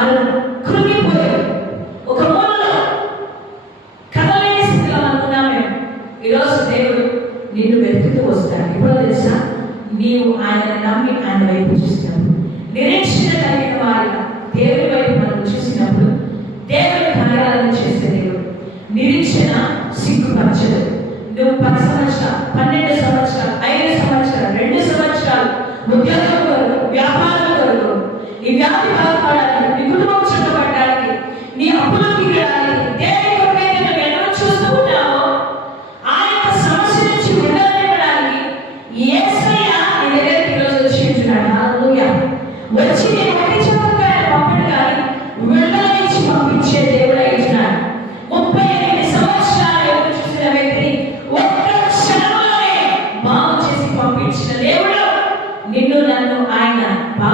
మనం కృంగిపోయి ఒక మూలలో కదలేని స్థితిలో అనుకున్నామే. ఈరోజు దేవుడు నిన్ను వెతుకుతూ వస్తాడు. ఎప్పుడో తెలుసా? నీవు ఆయన నమ్మి ఆయన వైపు చూసినప్పుడు, నిరీక్షణ కలిగిన వారిగా దేవుడి వైపు మనం చూసినప్పుడు దేవుడి కార్యాలను చేసే దేవుడు. నిరీక్షణ సిగ్గుపరచదు. నువ్వు 10 సంవత్సరాలు, 12 సంవత్సరాలు, 5 సంవత్సరాలు, 2 సంవత్సరాలు ఉద్యోగం కొరకు, వ్యాపారం కొరకు, నీ వ్యాధి బాధపడాలని, నీ కుటుంబం చుట్టపడడానికి, నీ అప్పులు తీయడానికి